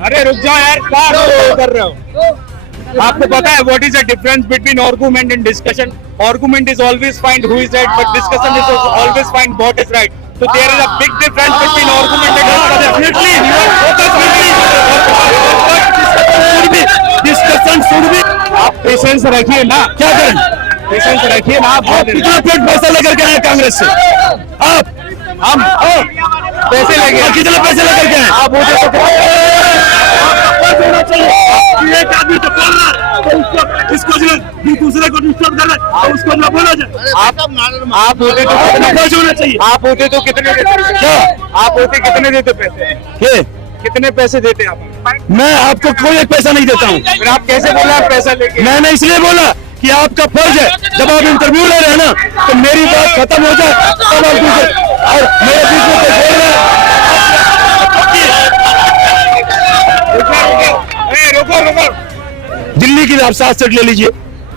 अरे रुक जाओ यार, क्या कर रहे हो? आपको पता है what is the difference between argument and discussion? Argument is always find who is right, but discussion is always find what is right. So there is a big difference between argument and discussion. Discussion should be. आप patience रखिए ना, क्या करें? Patience रखिए ना. आप कितना पेट पैसा लेकर के आए कांग्रेस से? आप हम पैसे लेके कितने पैसे लेकर के आए? आप मुझे एक आदमी तो बोल रहा है, इसको जो दूसरे को डिस्टर्ब कर रहा है, उसको जो बोला जाए. आप होते तो होना चाहिए. आप होते तो कितने देते? क्या आप होते कितने देते पैसे? कितने पैसे देते आप? मैं आपको कोई एक पैसा नहीं देता हूँ. फिर आप कैसे बोला आप पैसा लेके? मैंने इसलिए बोला कि आपका फर्ज है, जब आप इंटरव्यू ले रहे हैं ना, तो मेरी बात खत्म हो जाए तब आप दूसरे और मेरे बीच में बोल रहे हैं. दिल्ली की आप 7 सीट ले लीजिए.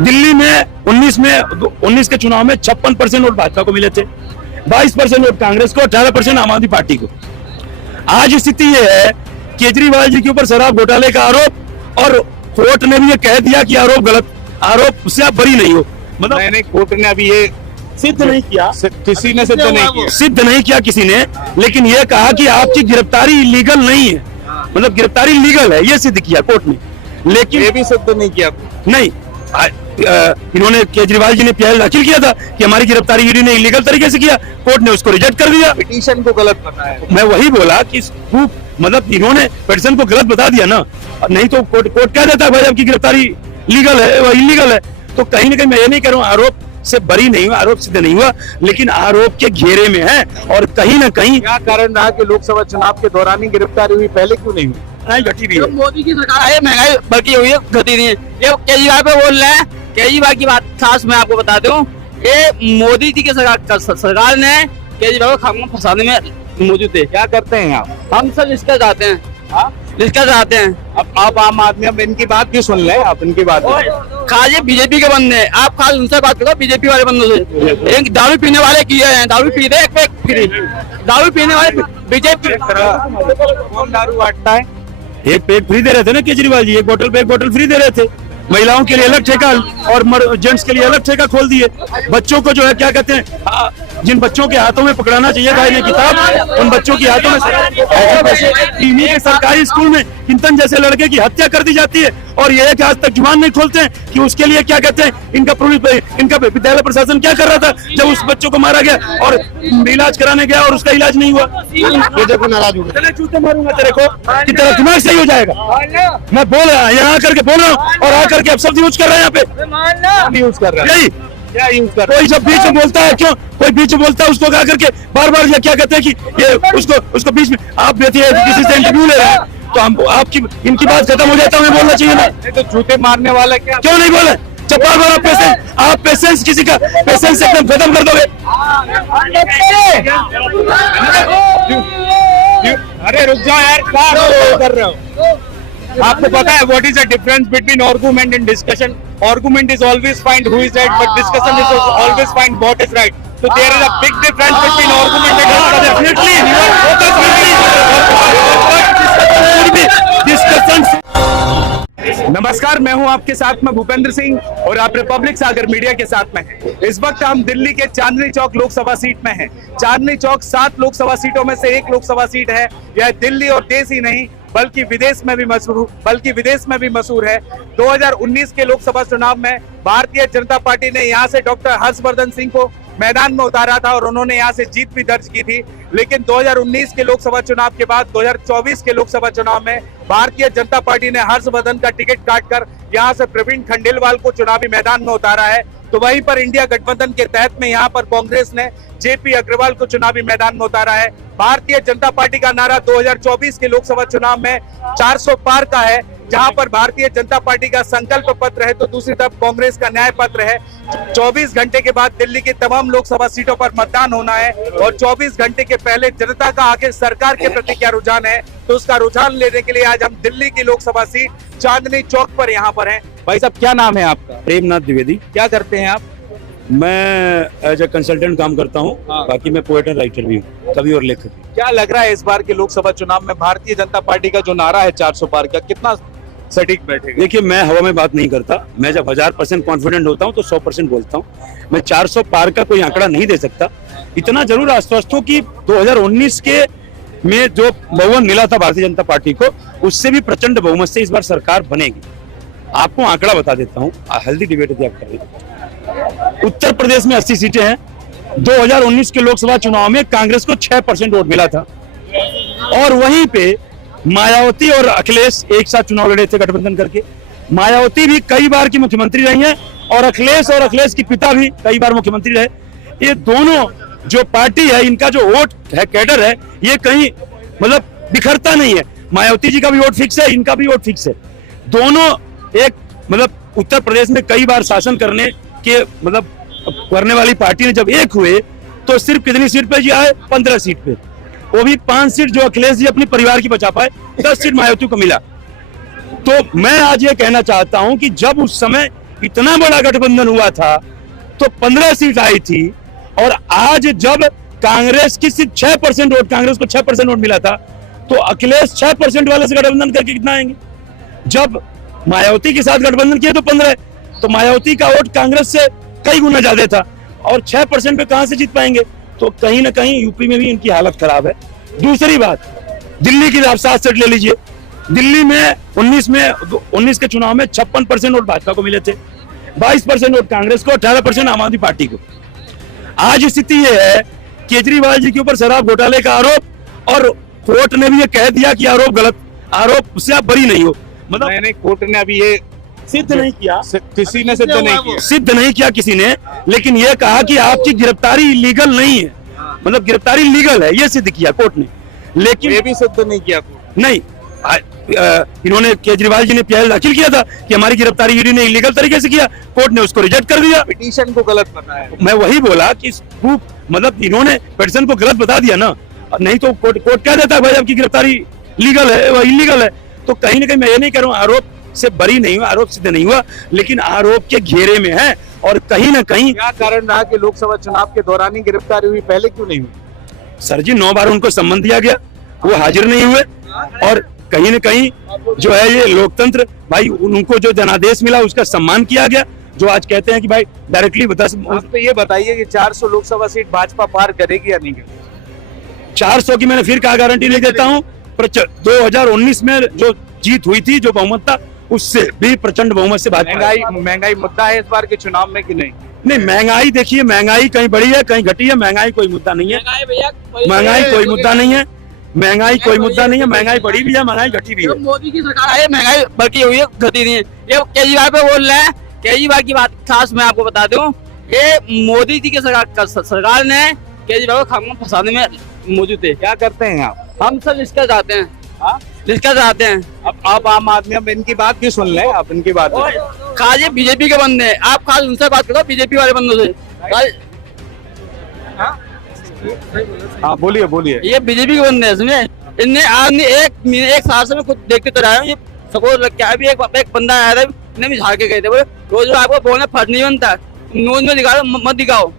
दिल्ली में 19 के चुनाव में 56% वोट भाजपा को मिले थे, 22% वोट कांग्रेस को, 18% आम आदमी पार्टी को. आज स्थिति ये है, केजरीवाल जी के ऊपर शराब घोटाले का आरोप, और कोर्ट ने भी ये कह दिया कि आरोप से आप बरी नहीं हो. मतलब नहीं, कोर्ट ने अभी ये सिद्ध नहीं किया, किसी ने सिद्ध नहीं किया किसी ने, लेकिन ये कहा कि आपकी गिरफ्तारी इलीगल नहीं है. मतलब गिरफ्तारी लीगल है, ये सिद्ध किया कोर्ट ने, लेकिन ये भी सिद्ध नहीं किया. नहीं, इन्होंने केजरीवाल जी ने पीआई दाखिल किया था कि हमारी गिरफ्तारी ईडी ने इलीगल तरीके से किया, कोर्ट ने उसको रिजेक्ट कर दिया. पिटीशन को गलत बताया. मैं वही बोला कि मतलब इन्होंने पिटीशन को गलत बता दिया ना, नहीं तो कोर्ट कह देता है भाई आपकी गिरफ्तारी लीगल है व इलीगल है. तो कहीं ना कहीं मैं ये नहीं कह रहा हूँ आरोप से बरी नहीं हुआ, आरोप सिद्ध नहीं हुआ, लेकिन आरोप के घेरे में है. और कहीं ना कहीं क्या कारण रहा कि लोकसभा चुनाव के दौरान ही गिरफ्तारी हुई, पहले क्यों नहीं हुई? घटी भी है. मोदी की सरकार है, महंगाई बढ़ती हुई है, घटी नहीं है. ये केजरीवाल पे बोल रहे हैं, केजरीवाल की बात खास मैं आपको बता दूं, ये मोदी जी की सरकार ने केजरीवाल को खामोश फंसाने में मौजूद थे. क्या करते हैं आप? हम सब इसका चाहते हैं. जिसका चाहते हैं. अब आप आम आदमी, अब इनकी बात क्यों सुन ले? आप इनकी बात खाली बीजेपी के बंदे, आप खाली उनसे बात करो, बीजेपी वाले बंदों से. एक दारू पीने वाले किए हैं, दारू पी रहे, एक पैक फ्री दारू पीने वाले बीजेपी. कौन दारू बांटता है? एक पैक फ्री दे रहे थे ना केजरीवाल जी, एक बोतल फ्री दे रहे थे. महिलाओं के लिए अलग ठेका और जेंट्स के लिए अलग ठेका खोल दिए. बच्चों को जो है क्या कहते हैं, जिन बच्चों के हाथों में पकड़ाना चाहिए था ये किताब, उन बच्चों के हाथों में इन्हीं के सरकारी स्कूल में किंतन जैसे लड़के की हत्या कर दी जाती है, और ये है कि आज तक जुबान नहीं खोलते हैं कि उसके लिए क्या कहते हैं. इनका विद्यालय प्रशासन क्या कर रहा था जब उस बच्चों को मारा गया और इलाज कराने गया और उसका इलाज नहीं हुआ. ये देखो नाराज हो गए, जूते मारूंगा तेरे को कि तेरा दिमाग सही हो जाएगा. मैं बोल रहा यहाँ आकर के बोल रहा हूँ, और आकर के अब शब्द यूज कर रहे हैं यहाँ पे, यूज कर रहे हैं. यही क्या यूज कर रहे हैं? कोई जब बीच में बोलता है, क्यों कोई बीच में बोलता है उसको गा करके बार क्या कहते हैं कि ये उसको बीच में आप किसी से इंटरव्यू ले रहे हैं, तो हम आपकी इनकी बात खत्म हो जाता है, हमें बोलना चाहिए ना. तो जूते मारने वाला क्यों नहीं बोले? जब बार आप पेशेंस किसी का पेशेंस एकदम खत्म कर दोगे. अरे रुक जाओ यार, क्या कर रहे हो? आपको पता है what is the difference between argument and discussion? Argument is always find who is right, but discussion is always find what is right. So there is a big difference between argument and discussion. नमस्कार, मैं हूं आपके साथ में भूपेंद्र सिंह, और आप Republic सागर media के साथ में हैं. इस वक्त हम दिल्ली के चांदनी चौक लोकसभा सीट में हैं. चांदनी चौक 7 लोकसभा सीटों में से एक लोकसभा सीट है. यह दिल्ली और देश ही नहीं बल्कि विदेश में भी मशहूर है. 2019 के लोकसभा चुनाव में भारतीय जनता पार्टी ने यहाँ से डॉक्टर हर्षवर्धन सिंह को मैदान में उतारा था और उन्होंने यहाँ से जीत भी दर्ज की थी. लेकिन 2019 के लोकसभा चुनाव के बाद 2024 के लोकसभा चुनाव में भारतीय जनता पार्टी ने हर्षवर्धन का टिकट काटकर यहाँ से प्रवीण खंडेलवाल को चुनावी मैदान में उतारा है. तो वहीं पर इंडिया गठबंधन के तहत में यहाँ पर कांग्रेस ने जेपी अग्रवाल को चुनावी मैदान में उतारा है. भारतीय जनता पार्टी का नारा 2024 के लोकसभा चुनाव में 400 पार का है. जहां पर भारतीय जनता पार्टी का संकल्प पत्र है तो दूसरी तरफ कांग्रेस का न्याय पत्र है. 24 घंटे के बाद दिल्ली की तमाम लोकसभा सीटों पर मतदान होना है, और 24 घंटे के पहले जनता का आखिर सरकार के प्रति क्या रुझान है, तो उसका रुझान लेने के लिए आज हम दिल्ली की लोकसभा सीट चांदनी चौक पर यहाँ पर हैं. भाई साहब, क्या नाम है आपका? प्रेमनाथ द्विवेदी. क्या करते हैं आप? मैं एज ए कंसल्टेंट काम करता हूँ। हाँ। बाकी मैं पोएट एंड राइटर भी हूँ, कवि और लेखक। क्या लग रहा है इस बार के लोकसभा चुनाव में भारतीय जनता पार्टी का जो नारा है 400 पार का, कितना सटीक बैठेगा? देखिए, मैं हवा में बात नहीं करता। मैं जब 1000% कॉन्फिडेंट होता हूँ तो 100% बोलता हूँ। मैं 400 पार का कोई आंकड़ा नहीं दे सकता। इतना जरूर आश्वस्त हूँ कि 2019 के में जो बहुमत मिला था भारतीय जनता पार्टी को, उससे भी प्रचंड बहुमत से इस बार सरकार बनेगी। आपको आंकड़ा बता देता हूँ, हेल्दी डिबेट यदि आप कर रहे हैं। उत्तर प्रदेश में 80 सीटें हैं। 2019 के लोकसभा चुनाव में कांग्रेस को 6% वोट मिला था, और वहीं पे मायावती और अखिलेश एक साथ चुनाव लड़े थे गठबंधन करके। मायावती भी कई बार की मुख्यमंत्री रही हैं, और अखिलेश के पिता भी कई बार मुख्यमंत्री रहे। ये दोनों जो पार्टी है, इनका जो वोट है, कैडर है, ये कहीं मतलब बिखरता नहीं है। मायावती जी का भी वोट फिक्स है, इनका भी वोट फिक्स है। दोनों एक मतलब उत्तर प्रदेश में कई बार शासन करने के मतलब करने वाली पार्टी ने जब एक हुए तो सिर्फ कितनी सीट पे जी आए? 15 सीट पे। वो भी 5 सीट जो अखिलेश जी अपने परिवार की बचा पाए, 10 सीट मायावती को मिला। तो मैं आज ये कहना चाहता हूं कि जब उस समय इतना बड़ा गठबंधन हुआ था तो 15 सीट आई थी, और आज जब कांग्रेस की सिर्फ 6% वोट, कांग्रेस को 6% वोट मिला था, तो अखिलेश 6% वाले से गठबंधन करके कितना आएंगे? जब मायावती के साथ गठबंधन किया तो 15, तो मायावती का वोट कांग्रेस से कई गुना ज्यादा था, और 6% पे कहां से जीत पाएंगे? तो कहीं ना कहीं यूपी में भी इनकी हालत खराब है। दूसरी बात, दिल्ली की आप 7 सीट ले लीजिए। दिल्ली में 19 के चुनाव में 56% वोट भाजपा को मिले थे, 22% वोट कांग्रेस को, 18% आम आदमी पार्टी को। आज स्थिति यह है, केजरीवाल जी के ऊपर शराब घोटाले का आरोप, और कोर्ट ने भी ये कह दिया कि आरोप गलत, आरोप से आप बरी नहीं हो। मतलब मैंने कोर्ट ने अभी ये सिद्ध नहीं किया, किसी ने सिद्ध नहीं किया, सिद्ध नहीं किया किसी ने, लेकिन ये कहा कि आपकी गिरफ्तारी लीगल नहीं है। मतलब गिरफ्तारी लीगल है, ये सिद्ध किया कोर्ट ने। लेकिन ये भी सिद्ध नहीं किया कोर्ट। नहीं, इन्होंने, केजरीवाल जी ने पीआई दाखिल किया था कि हमारी गिरफ्तारी ईडी ने इलीगल तरीके से किया, कोर्ट ने उसको रिजेक्ट कर दिया। पिटीशन को गलत बताया। मैं वही बोला कि प्रूफ, मतलब इन्होंने पिटीशन को गलत बता दिया ना, नहीं तो कोर्ट कह देता है भाई आपकी गिरफ्तारी लीगल है, वह इलीगल है। तो कहीं ना कहीं मैं ये नहीं कह रहा हूँ आरोप से बरी नहीं हुआ, आरोप सिद्ध नहीं हुआ, लेकिन आरोप के घेरे में है। और कहीं ना कहीं क्या कारण रहा कि लोकसभा चुनाव के दौरान ही गिरफ्तारी हुई, पहले क्यों नहीं हुई? सर जी 9 बार उनको सम्मन दिया गया, वो हाजिर नहीं हुए, और कहीं ना कहीं जो है ये लोकतंत्र, भाई उनको जो जनादेश मिला उसका सम्मान किया गया। जो आज कहते हैं कि भाई डायरेक्टली बता, आप तो ये बताइए कि 400 लोकसभा सीट भाजपा पार करेगी या नहीं करेगी? 400 की मैंने फिर कहा गारंटी नहीं देता हूँ, पर 2019 में जो जीत हुई थी, जो बहुमत था, उससे भी प्रचंड बहुमत से भाजपा। महंगाई मुद्दा है इस बार के चुनाव में कि नहीं? नहीं, महंगाई देखिए, महंगाई कहीं बढ़ी है कहीं घटी है, महंगाई कोई मुद्दा नहीं है। महंगाई कोई मुद्दा नहीं है, महंगाई कोई मुद्दा नहीं है। महंगाई बढ़ी भी है, महंगाई घटी भी है। मोदी की सरकार है, महंगाई बढ़ती हुई है, घटी नहीं है। ये केजरीवाल पे बोल रहे हैं, केजरीवाल की बात खास मैं आपको बता दूं, ये मोदी जी की सरकार ने केजरीवाल को खामोश फंसाने में मौजूद थे। क्या करते हैं आप? हम सब इसका चाहते हैं, हाँ? इसका चाहते हैं। अब आप आम आदमी, अब इनकी बात भी सुन लें, आप इनकी बात और खास ये बीजेपी के बंदे हैं, आप खास उनसे बात करो, बीजेपी वाले बंदों से। हाँ बोलिए बोलिए। ये बीजेपी के बंदे हैं, इसमें इनने आज एक साल से मैं खुद देखते तो रहा हूँ। ये सपोज लग क्या अभी एक बंदा आया था, इन्हें भी झाड़ के गए थे, बोले रोज आपको बोलना फर्ज नहीं बनता, न्यूज में दिखाओ, मत दिखाओ।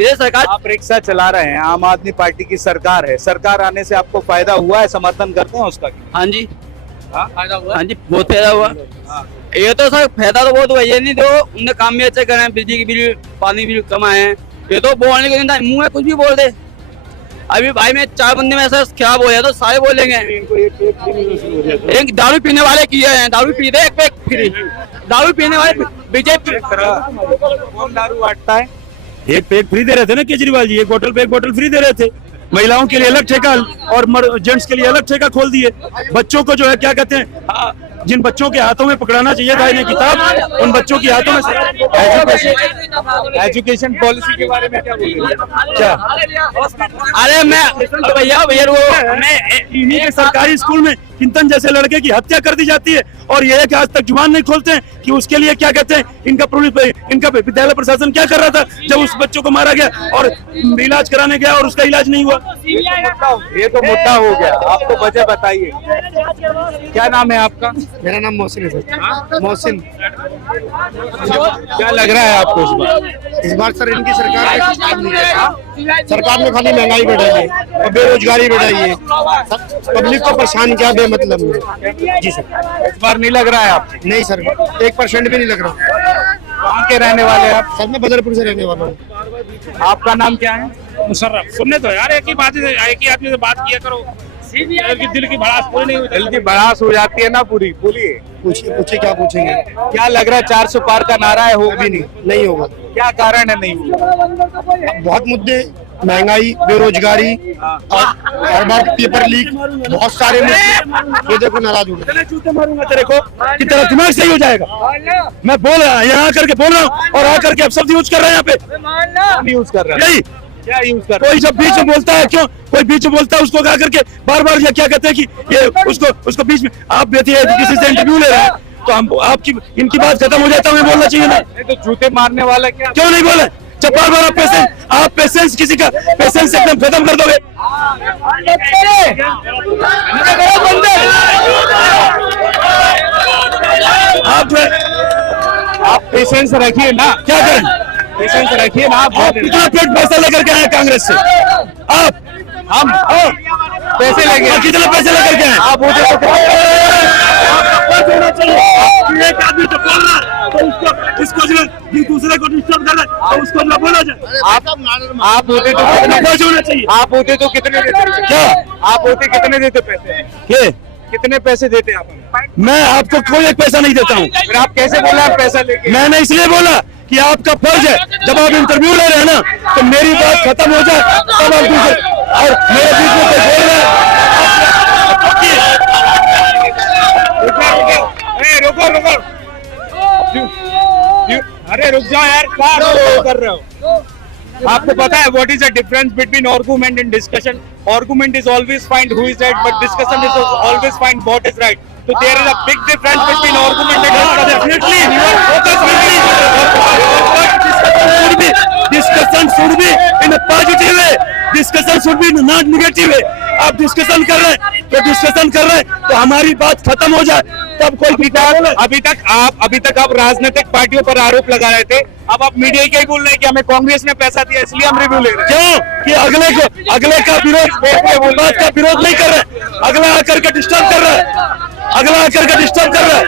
ये सरकार, आप रिक्शा चला रहे हैं, आम आदमी पार्टी की सरकार है, सरकार आने से आपको फायदा हुआ है, समर्थन करते हैं उसका? हाँ जी, हाँ हाँ जी, बहुत फायदा हुआ। ये तो सर फायदा तो बहुत हुआ, ये नहीं तो उनने काम भी अच्छे करे हैं, बिजली की बिल, पानी बिल कम आए हैं। ये तो बोलने के दिन मुंह में कुछ भी बोल दे। अभी भाई में 4 बंदे में ऐसा खराब हो जाए तो सारे बोलेंगे। एक दारू पीने वाले किए हैं, दारू पी रहे, एक पैक फ्री, दारू पीने वाले बीजेपी। कौन दारू बांटता है? एक पैक फ्री दे रहे थे ना केजरीवाल जी, एक बोतल फ्री दे रहे थे। महिलाओं के लिए अलग ठेका और जेंट्स के लिए अलग ठेका खोल दिए। बच्चों को जो है क्या कहते हैं, जिन बच्चों के हाथों में पकड़ाना चाहिए था इन्हें किताब, उन बच्चों के हाथों में एजुकेशन पॉलिसी के बारे में क्या बोलेंगे? क्या? अरे मैं भैया वो मैं इन्हीं के सरकारी स्कूल में चिंतन जैसे लड़के की हत्या कर दी जाती है और ये है कि आज तक जुबान नहीं खोलते हैं कि उसके लिए क्या कहते हैं। इनका विद्यालय प्रशासन क्या कर रहा था जब उस बच्चों को मारा गया और इलाज कराने गया और उसका इलाज नहीं हुआ। ये तो मुद्दा हो गया, आपको वजह बताइए। क्या नाम है आपका? मेरा नाम मोहसिन है सर। मोहसिन। क्या लग रहा है आपको इस बार सर इनकी सरकार ने कुछ काम नहीं किया। सरकार ने खाली महंगाई बढ़ाई है और बेरोजगारी बढ़ाई है, पब्लिक को परेशान किया बेमतलब में। जी सर। इस बार नहीं लग रहा है आपको? नहीं सर, 1% भी नहीं लग रहा। कहाँ के रहने वाले हैं आप? सर मैं बदरपुर से रहने वाला हूँ। आपका नाम क्या है? मुशर्रफ। सुनने तो यार, एक ही आदमी से बात किया करो, दिल की भड़ास पूरी नहीं होती। दिल की भड़ास हो जाती है ना पूरी। बोलिए, पूछिए क्या पूछेंगे। क्या लग रहा है? 400 पार का नारा है, हो भी नहीं होगा। क्या कारण है नहीं होगा? बहुत मुद्दे, महंगाई, बेरोजगारी और हर बार पेपर लीक, बहुत सारे मुद्दे। ये देखो नाराज हो गए। जूते मारूंगा तेरे को कि तेरा दिमाग सही हो जाएगा। मैं बोल रहा हूँ, यहाँ आकर के बोल रहा हूँ और आकर के अब शब्द यूज कर रहे हैं यहाँ पे। यूज कर रहा है? यही क्या यूज कर रहा कोई जब बीच में बोलता है, क्यों कोई बीच में बोलता है उसको गा करके बार बार ये क्या कहते हैं कि ये उसको बीच में आप बेटी है किसी से इंटरव्यू ले रहे हैं तो हम आपकी इनकी बात खत्म हो जाता है, हमें बोलना चाहिए ना। तो जूते मारने वाला क्या? क्यों नहीं बोले? जब बार बार आप पेशेंस किसी का पेशेंस एकदम खत्म कर दोगे। आप पेशेंस रखिए ना। क्या करें? पेशेंस रखिए ना। आप कितना पेट पैसा लेकर के आए कांग्रेस से? आप हम पैसे लेंगे। कितने पैसे लेकर के आए? आप होते होना चाहिए। एक आदमी तो बोल रहा है तो इसको जो दूसरे को डिस्टर्ब कर रहा है तो उसको ना बोला जाए। आप होते तो होना चाहिए। आप होते तो कितने देते? क्या आप होते कितने देते पैसे? ये कितने पैसे देते आप? मैं आपको कोई एक पैसा नहीं देता हूँ। फिर आप कैसे बोला आप पैसा लेके? मैंने इसलिए बोला कि आपका फर्ज है जब आप इंटरव्यू ले रहे हैं ना तो मेरी बात खत्म हो जाए तब आप दूसरे और मेरे बीच में कोई बोल रहे हैं। रुको। अरे रुक जाओ यार, क्या कर रहे हो? आपको पता है what is the difference between argument and discussion? Argument is always find who is right, but discussion is always find what is right. So there is a big difference between argument and discussion. Discussion should be in a positive way. Discussion should be not negative way. आप discussion कर रहे हैं तो discussion कर रहे हैं तो हमारी बात खत्म हो जाए तब कोई अभी तक आप राजनीतिक पार्टियों पर आरोप लगा रहे थे, अब आप मीडिया के ही बोल रहे हैं कि हमें कांग्रेस ने पैसा दिया इसलिए हम रिव्यू ले रहे हैं. क्यों कि अगले का विरोध बात का विरोध नहीं कर रहे, अगला आकर के डिस्टर्ब कर रहा है.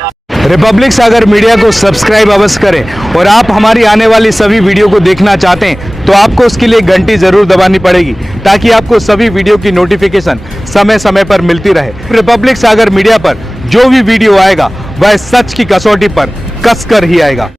रिपब्लिक सागर मीडिया को सब्सक्राइब अवश्य करें और आप हमारी आने वाली सभी वीडियो को देखना चाहते हैं तो आपको उसके लिए घंटी जरूर दबानी पड़ेगी ताकि आपको सभी वीडियो की नोटिफिकेशन समय समय पर मिलती रहे. रिपब्लिक सागर मीडिया पर जो भी वीडियो आएगा वह सच की कसौटी पर कसकर ही आएगा.